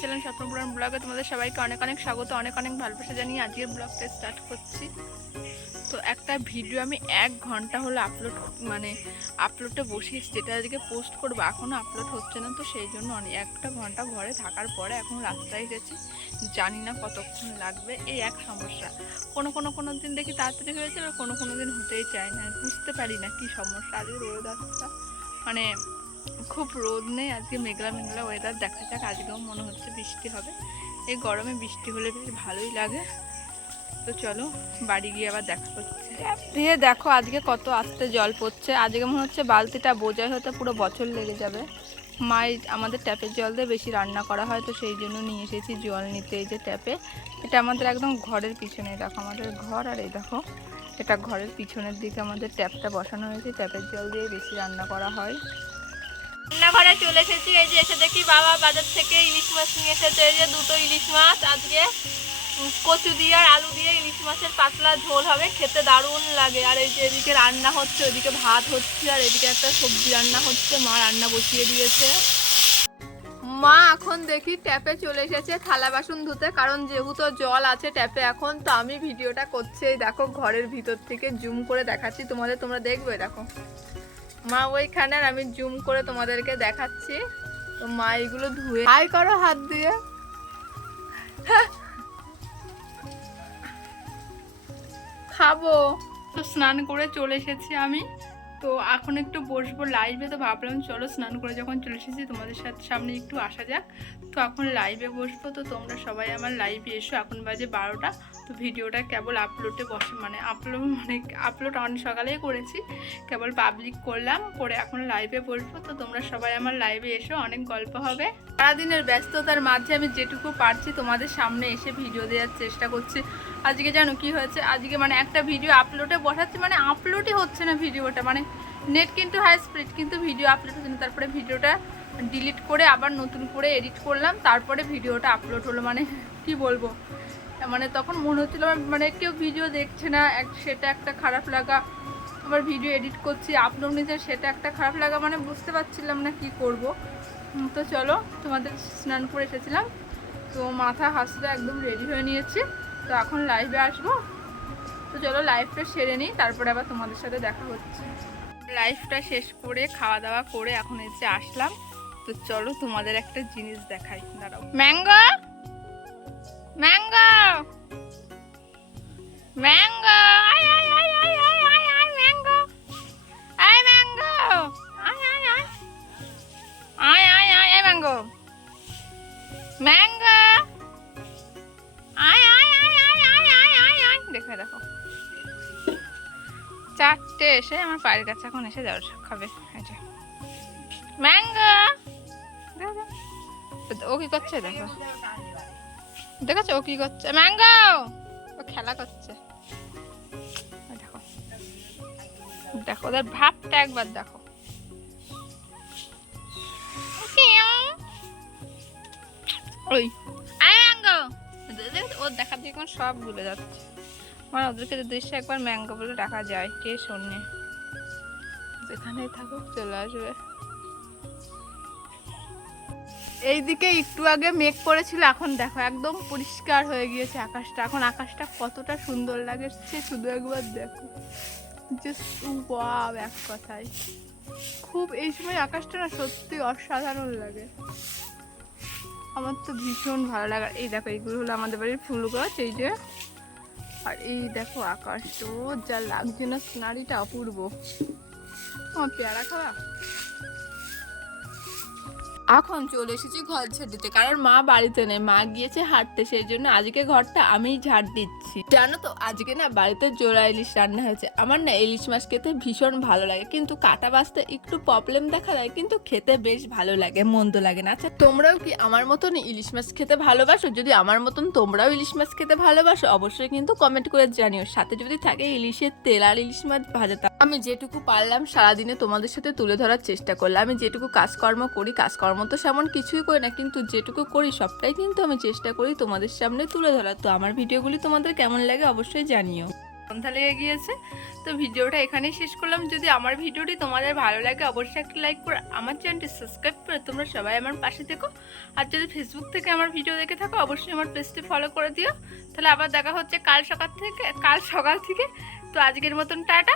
সাধারণ ব্লগে তোমাদের সবাইকে অনেক অনেক স্বাগত, অনেক অনেক ভালোবাসা জানিয়ে আজকের ব্লগটা স্টার্ট করছি। তো একটা ভিডিও আমি এক ঘণ্টা হলো আপলোড মানে আপলোডটা বসিয়েছি, যেটা আজকে পোস্ট করব এখনও আপলোড হচ্ছে না, তো সেই জন্য অনেক, একটা ঘণ্টা ঘরে থাকার পরে এখন রাস্তায় গেছি, জানি না কতক্ষণ লাগবে, এই এক সমস্যা। কোনো কোনো কোনো দিন দেখি তাড়াতাড়ি হয়েছে আর কোনো কোনো দিন হতেই চায় না, বুঝতে পারি না কি সমস্যা, আজকে রোদ আসটা মানে খুব রোদ নেই, আজকে মেঘলা মেঘলা ওয়েদার দেখা যাক, আজকেও মনে হচ্ছে বৃষ্টি হবে। এই গরমে বৃষ্টি হলে বেশ ভালোই লাগে। তো চলো, বাড়ি গিয়ে আবার দেখা করছি দিয়ে দেখো আজকে কত আস্তে জল পড়ছে। আজকে মনে হচ্ছে বালতিটা বোঝাই হতে পুরো বছর লেগে যাবে। মাই আমাদের ট্যাপের জল দিয়ে বেশি রান্না করা হয়, তো সেই জন্য নিয়ে এসেছি জল নিতে এই যে ট্যাপে। এটা আমাদের একদম ঘরের পিছনে দেখো আমাদের ঘর, আর এই দেখো, এটা ঘরের পিছনের দিকে আমাদের ট্যাপটা বসানো হয়েছে। ট্যাপের জল দিয়ে বেশি রান্না করা হয়। রান্নাঘরে চলে এসেছি। এই যে এসে দেখি বাবা বাজার থেকে ইলিশ মাছ নিয়ে এসেছে। এই যে দুটো ইলিশ মাছ, আজকে কচু দিয়ে আর আলু দিয়ে ইলিশ মাছের পাতলা ঝোল হবে। খেতে দারুণ লাগে। আর এই যে এদিকে রান্না হচ্ছে ওইদিকে ভাত হচ্ছে, আর এদিকে একটা সবজি রান্না হচ্ছে। মা রান্না বসিয়ে দিয়েছে। মা এখন দেখি ট্যাপে চলে এসেছে থালা বাসন ধুতে, কারণ যেহেতু জল আছে ট্যাপে এখন, তো আমি ভিডিওটা করছি। দেখো, ঘরের ভিতর থেকে জুম করে দেখাচ্ছি তোমাদের, তোমরা দেখবে, দেখো। মা ওইখানে আমি জুম করে তোমাদেরকে দেখাচ্ছি। তো মা এগুলো ধুয়ে হাই করো হাত দিয়ে। খাব। তো স্নান করে চলে এসেছি আমি। তো এখন একটু বসবো লাইভে তো ভাবলাম চলো স্নান করে যখন চলে এসেছি তোমাদের সাথে সামনে একটু আসা যাক। তো এখন লাইভে বসবো, তো তোমরা সবাই আমার লাইভে এসো। এখন বাজে বারোটা, তো ভিডিওটা কেবল আপলোডে বসে মানে আপলোড মানে আপলোড অনেক সকালেই করেছি। কেবল পাবলিক করলাম, করে এখন লাইভে বসবো। তো তোমরা সবাই আমার লাইভে এসো, অনেক গল্প হবে। সারাদিনের ব্যস্ততার মাঝে আমি যেটুকু পারছি তোমাদের সামনে এসে ভিডিও দেওয়ার চেষ্টা করছি। আজকে জানো কি হয়েছে? আজকে মানে একটা ভিডিও আপলোডে বসাচ্ছি মানে আপলোডই হচ্ছে না ভিডিওটা মানে নেট কিন্তু হাই স্পিড কিন্তু ভিডিও আপলোড হচ্ছে না। তারপরে ভিডিওটা ডিলিট করে আবার নতুন করে এডিট করলাম, তারপরে ভিডিওটা আপলোড হলো। মানে কি বলব? মানে তখন মনে হচ্ছিল মানে কেউ ভিডিও দেখছে না, এক সেটা একটা খারাপ লাগা। আবার ভিডিও এডিট করছি আপলোড নিতে সেটা একটা খারাপ লাগা। মানে বুঝতে পারছিলাম না কি করব। তো চলো, তোমাদের স্নান করে এসেছিলাম। তো মাথা হাসতে একদম রেডি হয়ে নিয়েছি। তো এখন লাইভে আসব। তো চলো লাইফটা সেরে নিই, তারপরে আবার তোমাদের সাথে দেখা হচ্ছে। লাইফটা শেষ করে খাওয়া দাওয়া করে এখন এসে আসলাম। তো চলো তোমাদের একটা জিনিস দেখাই, দাঁড়াও। ম্যাঙ্গো ম্যাঙ্গো এসে আমার পায়ের কাছে এখন এসে যাও খাবে ম্যাঙ্গো! ও কি করছে, দেখো। দেখেছ, ও কি করছে? ম্যাঙ্গো! ও খেলা করছে। দেখো। দেখো, ওদের ভাবটা একবার দেখো। ওই, আয় ম্যাঙ্গো! ওর দেখা দিয়ে সব ভুলে যাচ্ছে। মানে ওদেরকে যদি এসে একবার ম্যাঙ্গো বলে ডাকা যায়, কে শোনে? যেখানেই থাকুক চলে আসবে। এইদিকে একটু আগে মেঘ করেছিল, এখন দেখো একদম পরিষ্কার হয়ে গিয়েছে আকাশটা। এখন আকাশটা কতটা সুন্দর লাগে, সে শুধু একবার দেখো। এক কথায়। খুব এই সময় আকাশটা না সত্যি অসাধারণ লাগে। আমার তো ভীষণ ভালো লাগে এই দেখো, এইগুলো হলো আমাদের বাড়ির ফুল গাছ এই যে আর এই দেখো আকাশ তো যা লাগছে না সিনারিটা অপূর্ব। আমার পেয়ারা খাওয়া? এখন চলে এসেছি ঘর ঝাড় দিতে। কারণ মা বাড়িতে নেই, মা গিয়েছে হাঁটতে, সেই জন্য আজকে ঘরটা আমিই ঝাড় দিচ্ছি। জানো তো, আজকে না বাড়িতে জোড়া ইলিশ রান্না হয়েছে। আমার না ইলিশ মাছ খেতে ভীষণ ভালো লাগে, কিন্তু কাটা বাছতে একটু প্রবলেম দেখা দেয়, কিন্তু খেতে বেশ ভালো লাগে, মন্দ লাগে না। আচ্ছা তোমরাও কি আমার মতন ইলিশ মাছ খেতে ভালোবাসো? যদি আমার মতন তোমরাও ইলিশ মাছ খেতে ভালোবাসো, অবশ্যই কিন্তু কমেন্ট করে জানিও। সাথে যদি থাকে ইলিশের তেল আর ইলিশ মাছ ভাজাটা আমি যেটুকু পারলাম সারাদিনে তোমাদের সাথে তুলে ধরার চেষ্টা করলাম। আমি যেটুকু কাজকর্ম করি, কাজকর্ম তো সেমন কিছুই করি না, কিন্তু যেটুকু করি সবটাই কিন্তু আমি চেষ্টা করি তোমাদের সামনে তুলে ধরার। তো আমার ভিডিওগুলি তোমাদের কেমন লাগে অবশ্যই জানিও। সন্ধ্যা লেগে গিয়েছে, তো ভিডিওটা এখানেই শেষ করলাম। যদি আমার ভিডিওটি তোমাদের ভালো লাগে, অবশ্যই একটা লাইক করে আমার চ্যানেলটি সাবস্ক্রাইব করে তোমরা সবাই আমার পাশে থেকো। আর যদি ফেসবুক থেকে আমার ভিডিও দেখে থাকো, অবশ্যই আমার পেজটি ফলো করে দিও। তাহলে আবার দেখা হচ্ছে কাল সকাল থেকে, কাল সকাল থেকে। তো আজকের মতন টাটা।